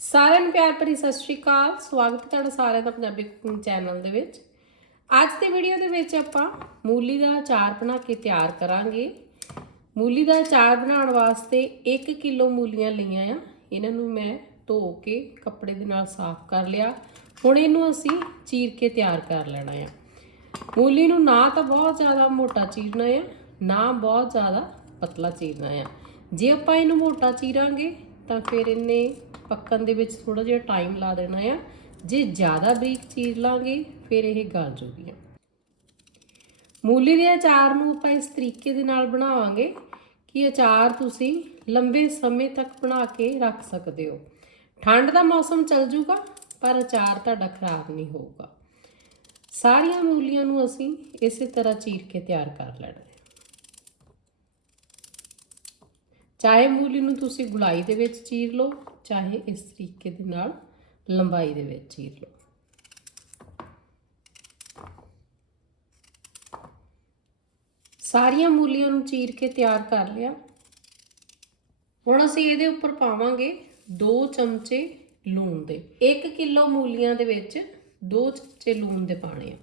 ਸਾਰਿਆਂ ਨੂੰ ਪਿਆਰ ਭਰੀ ਸਤਿ ਸ਼੍ਰੀ ਅਕਾਲ। ਸਵਾਗਤ ਹੈ ਤੁਹਾਡਾ ਸਾਰਿਆਂ ਦਾ ਪੰਜਾਬੀ ਕੁਕਿੰਗ ਚੈਨਲ ਦੇ ਵਿੱਚ। ਅੱਜ ਦੀ ਵੀਡੀਓ ਦੇ ਵਿੱਚ ਆਪਾਂ ਮੂਲੀ ਦਾ ਅਚਾਰ ਬਣਾ ਕੇ ਤਿਆਰ ਕਰਾਂਗੇ। ਮੂਲੀ ਦਾ ਅਚਾਰ ਬਣਾਉਣ ਵਾਸਤੇ 1 ਕਿਲੋ ਮੂਲੀਆਂ ਲਈਆਂ ਆ। ਇਹਨਾਂ ਨੂੰ ਮੈਂ ਧੋ ਕੇ ਕੱਪੜੇ ਦੇ ਨਾਲ ਸਾਫ਼ ਕਰ ਲਿਆ। ਹੁਣ ਇਹਨੂੰ ਅਸੀਂ ਚੀਰ ਕੇ ਤਿਆਰ ਕਰ ਲੈਣਾ ਆ। ਮੂਲੀ ਨੂੰ ਨਾ ਤਾਂ ਬਹੁਤ ਜ਼ਿਆਦਾ ਮੋਟਾ ਚੀਰਨਾ ਆ, ਨਾ ਬਹੁਤ ਜ਼ਿਆਦਾ ਪਤਲਾ ਚੀਰਨਾ ਆ। ਜੇ ਆਪਾਂ ਇਹਨੂੰ ਮੋਟਾ ਚੀਰਾਂਗੇ ਤਾਂ ਫਿਰ ਇਹਨੇ ਪੱਕਣ ਦੇ ਵਿੱਚ ਥੋੜਾ ਜਿਹਾ ਟਾਈਮ ਲਾ ਦੇਣਾ ਆ। ਜੇ ਜ਼ਿਆਦਾ ਬਰੀਕ ਚੀਰ ਲਾਂਗੇ, ਫਿਰ ਇਹ ਗਲ ਜੂਗੀ ਮੂਲੀ ਦੇ ਅਚਾਰ ਨੂੰ ਆਪਾਂ ਇਸ ਤਰੀਕੇ ਦੇ ਨਾਲ ਬਣਾਵਾਂਗੇ ਕਿ ਅਚਾਰ ਤੁਸੀਂ ਲੰਬੇ ਸਮੇਂ ਤੱਕ ਬਣਾ ਕੇ ਰੱਖ ਸਕਦੇ ਹੋ। ਠੰਡ ਦਾ ਮੌਸਮ ਚੱਲ ਜੂਗਾ, ਪਰ ਅਚਾਰ ਤੁਹਾਡਾ ਖਰਾਬ ਨਹੀਂ ਹੋਊਗਾ। ਸਾਰੀਆਂ ਮੂਲੀਆਂ ਨੂੰ ਅਸੀਂ ਇਸੇ ਤਰ੍ਹਾਂ ਚੀਰ ਕੇ ਤਿਆਰ ਕਰ ਲੈਣਾ ਹੈ ਚਾਹੇ ਮੂਲੀ ਨੂੰ ਤੁਸੀਂ ਗੁਲਾਈ ਦੇ ਵਿੱਚ ਚੀਰ ਲਓ, ਚਾਹੇ ਇਸ ਤਰੀਕੇ ਦੇ ਨਾਲ ਲੰਬਾਈ ਦੇ ਵਿੱਚ ਚੀਰ ਲਓ। ਸਾਰੀਆਂ ਮੂਲੀਆਂ ਨੂੰ ਚੀਰ ਕੇ ਤਿਆਰ ਕਰ ਲਿਆ। ਹੁਣ ਅਸੀਂ ਇਹਦੇ ਉੱਪਰ ਪਾਵਾਂਗੇ 2 ਚਮਚੇ ਲੂਣ ਦੇ। 1 ਕਿਲੋ ਮੂਲੀਆਂ ਦੇ ਵਿੱਚ 2 ਚਮਚੇ ਲੂਣ ਦੇ ਪਾਣੇ ਆ।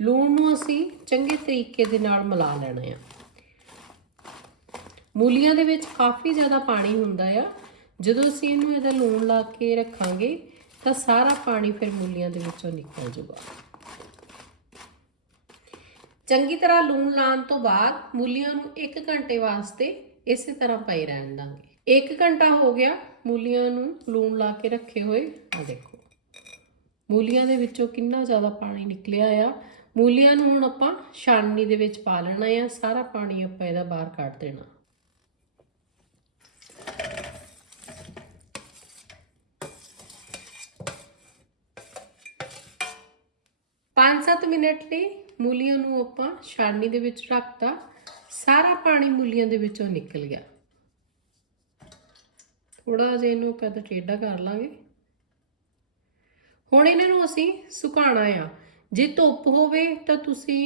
ਲੂਣ ਨੂੰ ਅਸੀਂ ਚੰਗੇ ਤਰੀਕੇ ਦੇ ਨਾਲ ਮਿਲਾ ਲੈਣਾ ਆ। ਮੂਲੀਆਂ ਦੇ ਵਿੱਚ ਕਾਫੀ ਜ਼ਿਆਦਾ ਪਾਣੀ ਹੁੰਦਾ ਆ। ਜਦੋਂ ਅਸੀਂ ਇਹਨੂੰ ਇਹਦਾ ਲੂਣ ਲਾ ਕੇ ਰੱਖਾਂਗੇ, ਤਾਂ ਸਾਰਾ ਪਾਣੀ ਫਿਰ ਮੂਲੀਆਂ ਦੇ ਵਿੱਚੋਂ ਨਿਕਲ ਜਾਊਗਾ। ਚੰਗੀ ਤਰ੍ਹਾਂ ਲੂਣ ਲਾਉਣ ਤੋਂ ਬਾਅਦ ਮੂਲੀਆਂ ਨੂੰ 1 ਘੰਟੇ ਵਾਸਤੇ ਇਸੇ ਤਰ੍ਹਾਂ ਪਈ ਰਹਿਣ ਦਾਂਗੇ। 1 ਘੰਟਾ ਹੋ ਗਿਆ ਮੂਲੀਆਂ ਨੂੰ ਲੂਣ ਲਾ ਕੇ ਰੱਖੇ ਹੋਏ। ਆ ਦੇਖੋ, ਮੂਲੀਆਂ ਦੇ ਵਿੱਚੋਂ ਕਿੰਨਾ ਜ਼ਿਆਦਾ ਪਾਣੀ ਨਿਕਲਿਆ ਆ। ਮੂਲੀਆਂ ਨੂੰ ਹੁਣ ਆਪਾਂ ਛਾਨਣੀ ਦੇ ਵਿੱਚ ਪਾ ਲੈਣਾ ਆ। ਸਾਰਾ ਪਾਣੀ ਆਪਾਂ ਇਹਦਾ ਬਾਹਰ ਕੱਢ ਦੇਣਾ। ਪੰਜ ਸੱਤ ਮਿੰਟ ਲਈ ਮੂਲੀਆਂ ਨੂੰ ਆਪਾਂ ਛਾਨਣੀ ਦੇ ਵਿੱਚ ਰੱਖਤਾ। ਸਾਰਾ ਪਾਣੀ ਮੂਲੀਆਂ ਦੇ ਵਿੱਚੋਂ ਨਿਕਲ ਗਿਆ। ਥੋੜਾ ਜਿਹਾ ਇਹਨੂੰ ਆਪਾਂ ਤਾਂ ਟੇਢਾ ਕਰ ਲਾਂਗੇ। ਹੁਣ ਇਹਨਾਂ ਨੂੰ ਅਸੀਂ ਸੁਕਾਉਣਾ ਆ। ਜੇ ਧੁੱਪ ਹੋਵੇ ਤਾਂ ਤੁਸੀਂ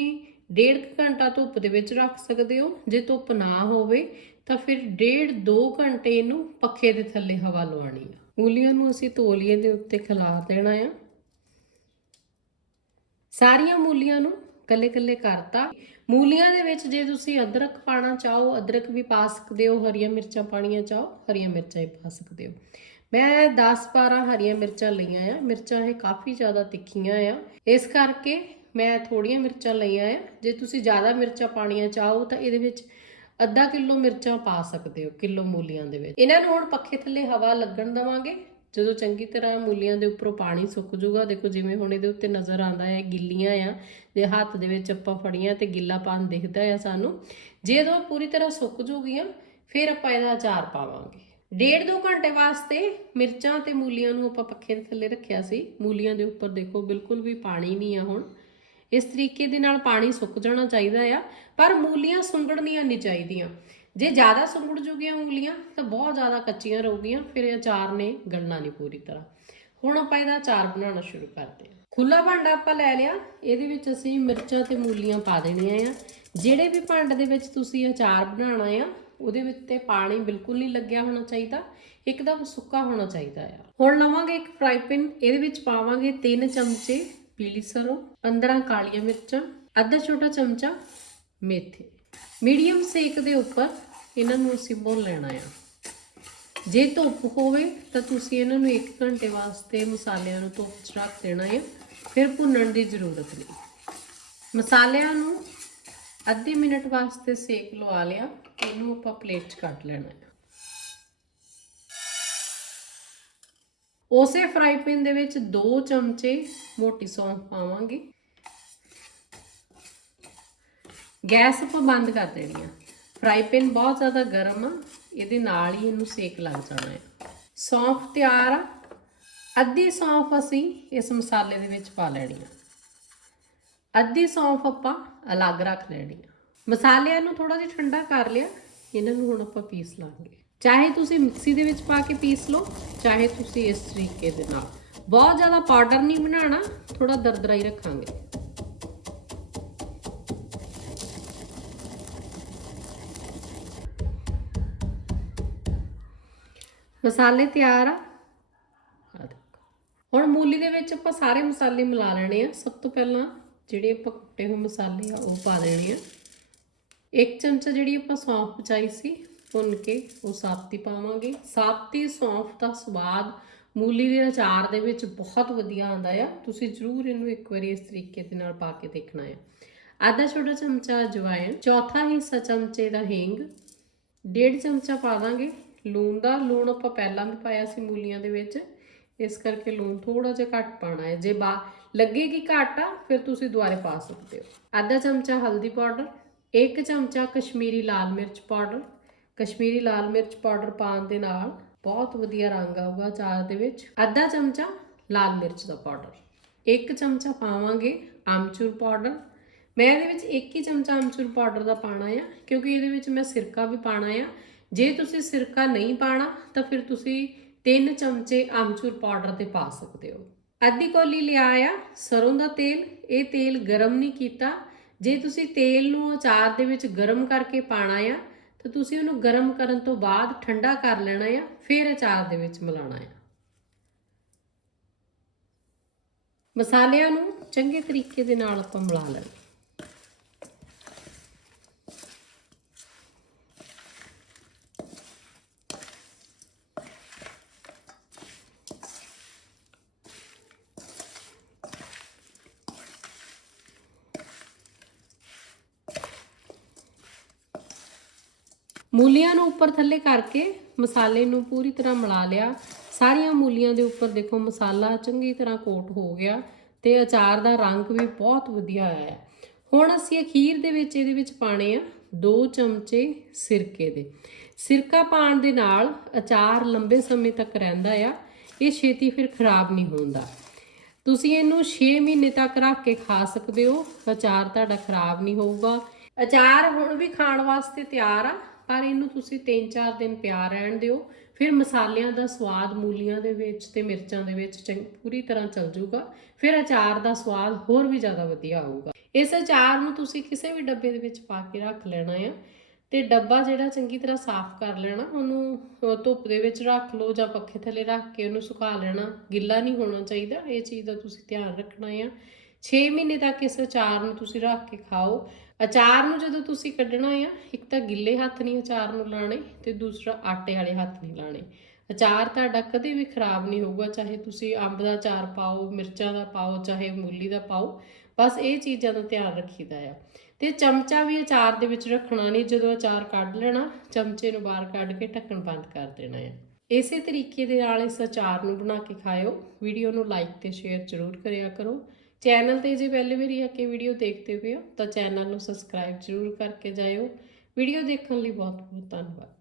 ਡੇਢ ਕੁ ਘੰਟਾ ਧੁੱਪ ਦੇ ਵਿੱਚ ਰੱਖ ਸਕਦੇ ਹੋ। ਜੇ ਧੁੱਪ ਨਾ ਹੋਵੇ ਤਾਂ ਫਿਰ ਡੇਢ 2 ਘੰਟੇ ਇਹਨੂੰ ਪੱਖੇ ਦੇ ਥੱਲੇ ਹਵਾ ਲਵਾਉਣੀ ਆ। ਮੂਲੀਆਂ ਨੂੰ ਅਸੀਂ ਤੌਲੀਏ ਦੇ ਉੱਤੇ ਖਿਲਾਰ ਦੇਣਾ ਆ। ਸਾਰੀਆਂ ਮੂਲੀਆਂ ਨੂੰ ਕੱਲੇ ਕੱਲੇ ਕਰਤਾ। ਮੂਲੀਆਂ ਦੇ ਵਿੱਚ ਜੇ ਤੁਸੀਂ ਅਦਰਕ ਪਾਣਾ ਚਾਹੋ, ਅਦਰਕ ਵੀ ਪਾ ਸਕਦੇ ਹੋ, ਹਰੀਆਂ ਮਿਰਚਾਂ ਪਾਣੀਆਂ ਚਾਹੋ, ਹਰੀਆਂ ਮਿਰਚਾਂ ਹੀ ਪਾ ਸਕਦੇ ਹੋ। ਮੈਂ 10-12 ਹਰੀਆਂ ਮਿਰਚਾਂ ਲਈਆਂ ਆ। ਮਿਰਚਾਂ ਇਹ ਕਾਫੀ ਜ਼ਿਆਦਾ ਤਿੱਖੀਆਂ ਆ। ਇਸ ਕਰਕੇ ਮੈਂ ਥੋੜੀਆਂ ਮਿਰਚਾਂ ਲਈਆਂ ਆ। ਜੇ ਤੁਸੀਂ ਜ਼ਿਆਦਾ ਮਿਰਚਾਂ ਪਾਣੀਆਂ ਚਾਹੋ ਤਾਂ ਇਹਦੇ ਵਿੱਚ ਅੱਧਾ ਕਿਲੋ ਮਿਰਚਾਂ ਪਾ ਸਕਦੇ ਹੋ ਕਿਲੋ ਮੂਲੀਆਂ ਦੇ ਵਿੱਚ। ਇਹਨਾਂ ਨੂੰ ਹੁਣ ਪੱਖੇ ਥੱਲੇ ਹਵਾ ਲੱਗਣ ਦਵਾਂਗੇ। ਜਦੋਂ ਚੰਗੀ ਤਰ੍ਹਾਂ ਮੂਲੀਆਂ ਦੇ ਉੱਪਰੋਂ ਪਾਣੀ ਸੁੱਕ ਜੂਗਾ ਦੇਖੋ ਜਿਵੇਂ ਹੁਣ ਇਹਦੇ ਉੱਤੇ ਨਜ਼ਰ ਆਉਂਦਾ ਹੈ, ਗਿੱਲੀਆਂ ਆ, ਜੇ ਹੱਥ ਦੇ ਵਿੱਚ ਆਪਾਂ ਫੜੀਆਂ ਤੇ ਗਿੱਲਾਪਨ ਦਿਖਦਾ ਆ ਸਾਨੂੰ ਜਦੋਂ ਪੂਰੀ ਤਰ੍ਹਾਂ ਸੁੱਕ ਜੂਗੀਆਂ ਫਿਰ ਆਪਾਂ ਇਹਦਾ ਅਚਾਰ ਪਾਵਾਂਗੇ। ਡੇਢ ਦੋ ਘੰਟੇ ਵਾਸਤੇ ਮਿਰਚਾਂ ਤੇ ਮੂਲੀਆਂ ਨੂੰ ਆਪਾਂ ਪੱਖੇ ਦੇ ਥੱਲੇ ਰੱਖਿਆ ਸੀ। ਮੂਲੀਆਂ ਦੇ ਉੱਪਰ ਦੇਖੋ ਬਿਲਕੁਲ ਵੀ ਪਾਣੀ ਨਹੀਂ ਆ ਹੁਣ। ਇਸ ਤਰੀਕੇ ਦੇ ਨਾਲ ਪਾਣੀ ਸੁੱਕ ਜਾਣਾ ਚਾਹੀਦਾ ਆ, ਪਰ ਮੂਲੀਆਂ ਸੁੰਗੜਨੀਆਂ ਨਹੀਂ ਚਾਹੀਦੀਆਂ। ਜੇ ਜ਼ਿਆਦਾ ਸੁੰਗੜ ਜੂਗੀਆਂ ਉਂਗਲੀਆਂ, ਤਾਂ ਬਹੁਤ ਜ਼ਿਆਦਾ ਕੱਚੀਆਂ ਰਹੂਗੀਆਂ, ਫਿਰ ਇਹ ਅਚਾਰ ਨੇ ਗਲਣਾ ਨਹੀਂ ਪੂਰੀ ਤਰ੍ਹਾਂ। ਹੁਣ ਆਪਾਂ ਇਹਦਾ ਅਚਾਰ ਬਣਾਉਣਾ ਸ਼ੁਰੂ ਕਰਦੇ ਹਾਂ। ਖੁੱਲਾ ਭਾਂਡਾ ਆਪਾਂ ਲੈ ਲਿਆ। ਇਹਦੇ ਵਿੱਚ ਅਸੀਂ ਮਿਰਚਾਂ ਤੇ ਮੂਲੀਆਂ ਪਾ ਦੇਣੀਆਂ ਆ। ਜਿਹੜੇ ਵੀ ਭਾਂਡੇ ਦੇ ਵਿੱਚ ਤੁਸੀਂ ਅਚਾਰ ਬਣਾਉਣਾ ਆ, ਉਹਦੇ ਵਿੱਚ ਤੇ ਪਾਣੀ ਬਿਲਕੁਲ ਨਹੀਂ ਲੱਗਿਆ ਹੋਣਾ ਚਾਹੀਦਾ, ਇੱਕਦਮ ਸੁੱਕਾ ਹੋਣਾ ਚਾਹੀਦਾ ਆ। ਹੁਣ ਲਵਾਂਗੇ ਇੱਕ ਫਰਾਈ ਪੈਨ ਇਹਦੇ ਵਿੱਚ ਪਾਵਾਂਗੇ 3 ਚਮਚੇ ਪੀਲੀ ਸਰੋਂ 15 ਕਾਲੀਆਂ ਮਿਰਚਾਂ, ਅੱਧਾ ਛੋਟਾ ਚਮਚਾ ਮੇਥੇ। ਮੀਡੀਅਮ ਸੇਕ ਦੇ ਉੱਪਰ ਇਹਨਾਂ ਨੂੰ ਅਸੀਂ ਭੁੰਨ ਲੈਣਾ ਆ। ਜੇ ਧੁੱਪ ਹੋਵੇ ਤਾਂ ਤੁਸੀਂ ਇਹਨਾਂ ਨੂੰ 1 ਘੰਟੇ ਵਾਸਤੇ ਮਸਾਲਿਆਂ ਨੂੰ ਧੁੱਪ 'ਚ ਰੱਖ ਦੇਣਾ ਹੈ ਫਿਰ ਭੁੰਨਣ ਦੀ ਜ਼ਰੂਰਤ ਨਹੀਂ। ਮਸਾਲਿਆਂ ਨੂੰ ਅੱਧੇ ਮਿੰਟ ਵਾਸਤੇ ਸੇਕ ਲਵਾ ਲਿਆ। ਇਹਨੂੰ ਆਪਾਂ ਪਲੇਟ 'ਚ ਕੱਟ ਲੈਣਾ ਹੈ ਉਸੇ ਫਰਾਈ ਪੈਨ ਦੇ ਵਿੱਚ 2 ਚਮਚੇ ਮੋਟੀ ਸੌਂਫ ਪਾਵਾਂਗੇ। ਗੈਸ ਆਪਾਂ ਬੰਦ ਕਰ ਦੇਣੀ ਆ। ਫਰਾਈ ਪੈਨ ਬਹੁਤ ਜ਼ਿਆਦਾ ਗਰਮ ਆ, ਇਹਦੇ ਨਾਲ ਹੀ ਇਹਨੂੰ ਸੇਕ ਲੱਗ ਜਾਣਾ ਹੈ। ਸੌਂਫ ਤਿਆਰ ਆ। ਅੱਧੀ ਸੌਂਫ ਅਸੀਂ ਇਸ ਮਸਾਲੇ ਦੇ ਵਿੱਚ ਪਾ ਲੈਣੀ ਆ। ਅੱਧੀ ਸੌਂਫ ਆਪਾਂ ਅਲੱਗ ਰੱਖ ਲੈਣੀ ਆ। ਮਸਾਲਿਆਂ ਨੂੰ ਥੋੜਾ ਜਿਹਾ ਠੰਡਾ ਕਰ ਲਿਆ, ਇਹਨਾਂ ਨੂੰ ਹੁਣ ਆਪਾਂ ਪੀਸ ਲਾਂਗੇ। ਚਾਹੇ ਤੁਸੀਂ ਮਿਕਸੀ ਦੇ ਵਿੱਚ ਪਾ ਕੇ ਪੀਸ ਲਓ, ਚਾਹੇ ਤੁਸੀਂ ਇਸ ਤਰੀਕੇ ਦੇ ਨਾਲ। ਬਹੁਤ ਜ਼ਿਆਦਾ ਪਾਊਡਰ ਨਹੀਂ ਬਣਾਉਣਾ ਥੋੜਾ ਦਰਦਰਾ ਹੀ ਰੱਖਾਂਗੇ। ਮਸਾਲੇ ਤਿਆਰ ਆ। ਹੁਣ ਮੂਲੀ ਦੇ ਵਿੱਚ ਆਪਾਂ ਸਾਰੇ ਮਸਾਲੇ ਮਿਲਾ ਲੈਣੇ ਆ। ਸਭ ਤੋਂ ਪਹਿਲਾਂ ਜਿਹੜੇ ਆਪਾਂ ਕੁੱਟੇ ਹੋਏ ਮਸਾਲੇ ਆ, ਉਹ ਪਾ ਦੇਣੇ ਆ। ਇੱਕ ਚਮਚਾ ਜਿਹੜੀ ਆਪਾਂ ਸੌਂਫ ਪਚਾਈ ਸੀ, ਭੁੰਨ ਕੇ ਉਹ ਸਾਬਤੀ ਪਾਵਾਂਗੇ। ਸਾਬਤੀ ਸੌਂਫ ਦਾ ਸਵਾਦ ਮੂਲੀ ਦੇ ਅਚਾਰ ਦੇ ਵਿੱਚ ਬਹੁਤ ਵਧੀਆ ਆਉਂਦਾ ਆ। ਤੁਸੀਂ ਜ਼ਰੂਰ ਇਹਨੂੰ ਇੱਕ ਵਾਰੀ ਇਸ ਤਰੀਕੇ ਦੇ ਨਾਲ ਪਾ ਕੇ ਦੇਖਣਾ ਆ। ਆਧਾ ਛੋਟਾ ਚਮਚਾ ਅਜਵਾਇਣ, ਚੌਥਾ ਹਿੱਸਾ ਚਮਚੇ ਦਾ ਹਿੰਗ, ਡੇਢ ਚਮਚਾ ਪਾ ਦਾਂਗੇ। ਲੂਣ ਦਾ, ਲੂਣ ਆਪਾਂ ਪਹਿਲਾਂ ਵੀ ਪਾਇਆ ਸੀ ਮੂਲੀਆਂ ਦੇ ਵਿੱਚ, ਇਸ ਕਰਕੇ ਲੂਣ ਥੋੜਾ ਜਿਹਾ ਘੱਟ ਪਾਣਾ ਹੈ। ਜੇ ਬਾ, ਲੱਗੇਗੀ ਘੱਟ ਆ, ਫਿਰ ਤੁਸੀਂ ਦੁਬਾਰੇ ਪਾ ਸਕਦੇ ਹੋ। ਆਧਾ ਚਮਚਾ ਹਲਦੀ ਪਾਊਡਰ, ਇੱਕ ਚਮਚਾ ਕਸ਼ਮੀਰੀ ਲਾਲ ਮਿਰਚ ਪਾਊਡਰ। ਕਸ਼ਮੀਰੀ ਲਾਲ ਮਿਰਚ ਪਾਊਡਰ ਪਾਉਣ ਦੇ ਨਾਲ ਬਹੁਤ ਵਧੀਆ ਰੰਗ ਆਊਗਾ ਚਾਰ ਦੇ ਵਿੱਚ। ਅੱਧਾ ਚਮਚਾ ਲਾਲ ਮਿਰਚ ਦਾ ਪਾਊਡਰ। ਇੱਕ ਚਮਚਾ ਪਾਵਾਂਗੇ ਆਮਚੂਰ ਪਾਊਡਰ। ਮੈਂ ਇਹਦੇ ਵਿੱਚ ਇੱਕ ਹੀ ਚਮਚਾ ਆਮਚੂਰ ਪਾਊਡਰ ਦਾ ਪਾਣਾ ਆ, ਕਿਉਂਕਿ ਇਹਦੇ ਵਿੱਚ ਮੈਂ ਸਿਰਕਾ ਵੀ ਪਾਣਾ ਆ ਜੇ ਤੁਸੀਂ ਸਿਰਕਾ ਨਹੀਂ ਪਾਣਾ, ਤਾਂ ਫਿਰ ਤੁਸੀਂ ਤਿੰਨ ਚਮਚੇ ਆਮਚੂਰ ਪਾਊਡਰ 'ਤੇ ਪਾ ਸਕਦੇ ਹੋ। ਅੱਧੀ ਕੋਲੀ ਲਿਆ ਆ ਸਰੋਂ ਦਾ ਤੇਲ, ਇਹ ਤੇਲ ਗਰਮ ਨਹੀਂ ਕੀਤਾ। ਜੇ ਤੁਸੀਂ ਤੇਲ ਨੂੰ ਅਚਾਰ ਦੇ ਵਿੱਚ ਗਰਮ ਕਰਕੇ ਪਾਣਾ ਆ, ਤਾਂ ਤੁਸੀਂ ਉਹਨੂੰ ਗਰਮ ਕਰਨ ਤੋਂ ਬਾਅਦ ਠੰਡਾ ਕਰ ਲੈਣਾ ਆ, ਫਿਰ ਅਚਾਰ ਦੇ ਵਿੱਚ ਮਿਲਾਉਣਾ ਆ। ਮਸਾਲਿਆਂ ਨੂੰ ਚੰਗੇ ਤਰੀਕੇ ਦੇ ਨਾਲ ਆਪਾਂ ਮਿਲਾ ਲੈਣਾ। ਮੂਲੀਆਂ ਨੂੰ ਉੱਪਰ ਥੱਲੇ ਕਰਕੇ ਮਸਾਲੇ ਨੂੰ ਪੂਰੀ ਤਰ੍ਹਾਂ ਮਿਲਾ ਲਿਆ। ਸਾਰੀਆਂ ਮੂਲੀਆਂ ਦੇ ਉੱਪਰ ਦੇਖੋ ਮਸਾਲਾ ਚੰਗੀ ਤਰ੍ਹਾਂ ਕੋਟ ਹੋ ਗਿਆ ਤੇ ਅਚਾਰ ਦਾ ਰੰਗ ਵੀ ਬਹੁਤ ਵਧੀਆ ਆਇਆ ਹੈ। ਹੁਣ ਅਸੀਂ ਅਖੀਰ ਦੇ ਵਿੱਚ, ਇਹਦੇ ਵਿੱਚ ਪਾਣੇ ਆ 2 ਚਮਚੇ ਸਿਰਕੇ ਦੇ। ਸਿਰਕਾ ਪਾਣ ਦੇ ਨਾਲ ਅਚਾਰ ਲੰਬੇ ਸਮੇਂ ਤੱਕ ਰਹਿੰਦਾ ਆ, ਇਹ ਛੇਤੀ ਫਿਰ ਖਰਾਬ ਨਹੀਂ ਹੁੰਦਾ। ਤੁਸੀਂ ਇਹਨੂੰ 6 ਮਹੀਨੇ ਤੱਕ ਰੱਖ ਕੇ ਖਾ ਸਕਦੇ ਹੋ। ਅਚਾਰ ਤੁਹਾਡਾ ਖਰਾਬ ਨਹੀਂ ਹੋਊਗਾ। ਅਚਾਰ ਹੁਣ ਵੀ ਖਾਣ ਵਾਸਤੇ ਤਿਆਰ ਆ। ਪਰ ਇਹਨੂੰ ਤੁਸੀਂ 3-4 ਦਿਨ ਪਿਆ ਰਹਿਣ ਦਿਓ। ਫਿਰ ਮਸਾਲਿਆਂ ਦਾ ਸਵਾਦ ਮੂਲੀਆਂ ਦੇ ਵਿੱਚ ਤੇ ਮਿਰਚਾਂ ਦੇ ਵਿੱਚ ਚੰਗ- ਪੂਰੀ ਤਰ੍ਹਾਂ ਚਲ ਜਾਊਗਾ। ਫਿਰ ਅਚਾਰ ਦਾ ਸਵਾਦ ਹੋਰ ਵੀ ਜ਼ਿਆਦਾ ਵਧੀਆ ਆਊਗਾ। ਇਸ ਅਚਾਰ ਨੂੰ ਤੁਸੀਂ ਕਿਸੇ ਵੀ ਡੱਬੇ ਦੇ ਵਿੱਚ ਪਾ ਕੇ ਰੱਖ ਲੈਣਾ ਆ ਤੇ ਡੱਬਾ ਜਿਹੜਾ ਚੰਗੀ ਤਰ੍ਹਾਂ ਸਾਫ਼ ਕਰ ਲੈਣਾ, ਉਹਨੂੰ ਧੁੱਪ ਦੇ ਵਿੱਚ ਰੱਖ ਲਓ ਜਾਂ ਪੱਖੇ ਥੱਲੇ ਰੱਖ ਕੇ ਉਹਨੂੰ ਸੁਕਾ ਲੈਣਾ। ਗਿੱਲਾ ਨਹੀਂ ਹੋਣਾ ਚਾਹੀਦਾ, ਇਹ ਚੀਜ਼ ਦਾ ਤੁਸੀਂ ਧਿਆਨ ਰੱਖਣਾ ਆ। 6 ਮਹੀਨੇ ਤੱਕ ਇਸ ਅਚਾਰ ਨੂੰ ਤੁਸੀਂ ਰੱਖ ਕੇ ਖਾਓ। ਅਚਾਰ ਨੂੰ ਜਦੋਂ ਤੁਸੀਂ ਕੱਢਣਾ ਆ, ਇੱਕ ਤਾਂ ਗਿੱਲੇ ਹੱਥ ਨਹੀਂ ਅਚਾਰ ਨੂੰ ਲਾਣੇ ਤੇ ਦੂਸਰਾ ਆਟੇ ਵਾਲੇ ਹੱਥ ਨਹੀਂ ਲਾਣੇ। ਅਚਾਰ ਤੁਹਾਡਾ ਕਦੇ ਵੀ ਖਰਾਬ ਨਹੀਂ ਹੋਊਗਾ, ਚਾਹੇ ਤੁਸੀਂ ਅੰਬ ਦਾ ਅਚਾਰ ਪਾਓ, ਮਿਰਚਾਂ ਦਾ ਪਾਓ, ਚਾਹੇ ਮੂਲੀ ਦਾ ਪਾਓ, ਬਸ ਇਹ ਚੀਜ਼ਾਂ ਦਾ ਧਿਆਨ ਰੱਖੀਦਾ ਆ। ਤੇ ਚਮਚਾ ਵੀ ਅਚਾਰ ਦੇ ਵਿੱਚ ਰੱਖਣਾ ਨਹੀਂ, ਜਦੋਂ ਅਚਾਰ ਕੱਢ ਲੈਣਾ, ਚਮਚੇ ਨੂੰ ਬਾਹਰ ਕੱਢ ਕੇ ਢੱਕਣ ਬੰਦ ਕਰ ਦੇਣਾ ਹੈ ਇਸੇ ਤਰੀਕੇ ਦੇ ਨਾਲ ਇਸ ਅਚਾਰ ਨੂੰ ਬਣਾ ਕੇ ਖਾਇਓ। ਵੀਡੀਓ ਨੂੰ ਲਾਈਕ ਤੇ ਸ਼ੇਅਰ ਜ਼ਰੂਰ ਕਰਿਆ ਕਰੋ। ਚੈਨਲ ਤੇ ਜੇ ਪਹਿਲੀ ਵਾਰੀ ਆ ਕੇ ਵੀਡੀਓ ਦੇਖਦੇ ਪਏ ਹੋ ਤਾਂ ਚੈਨਲ ਨੂੰ ਸਬਸਕ੍ਰਾਈਬ ਜ਼ਰੂਰ ਕਰਕੇ ਜਾਇਓ। ਵੀਡੀਓ ਦੇਖਣ ਲਈ ਬਹੁਤ ਬਹੁਤ ਧੰਨਵਾਦ।